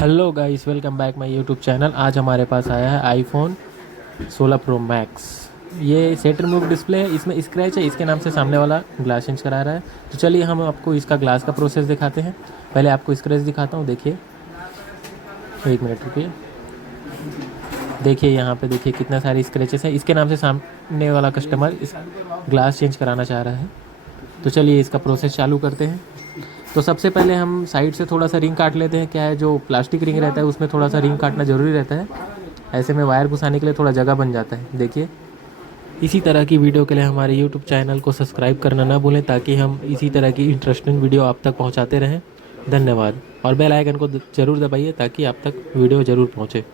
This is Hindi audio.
Hello guys, welcome back my YouTube channel. आज हमारे पास आया है आईफोन 16 प्रो मैक्स। ये सेट रिमूव डिस्प्ले है, इसमें स्क्रैच है, इसके नाम से सामने वाला ग्लास चेंज करा रहा है। तो चलिए हम आपको इसका ग्लास का प्रोसेस दिखाते हैं। पहले आपको स्क्रैच दिखाता हूँ, देखिए। एक मिनट रुकिए। देखिए यहाँ पे देखिए कितना सारे स्क्रैचेस हैं। इसके नाम से सामने वाला कस्टमर इस ग्लास चेंज कराना चाह रहा है। तो चलिए इसका प्रोसेस चालू करते हैं। तो सबसे पहले हम साइड से थोड़ा सा रिंग काट लेते हैं। क्या है, जो प्लास्टिक रिंग रहता है उसमें थोड़ा सा रिंग काटना ज़रूरी रहता है। ऐसे में वायर घुसाने के लिए थोड़ा जगह बन जाता है। देखिए, इसी तरह की वीडियो के लिए हमारे यूट्यूब चैनल को सब्सक्राइब करना ना भूलें, ताकि हम इसी तरह की इंटरेस्टिंग वीडियो आप तक पहुंचाते रहें। धन्यवाद। और बेल आइकन को ज़रूर दबाइए ताकि आप तक वीडियो ज़रूर पहुंचे।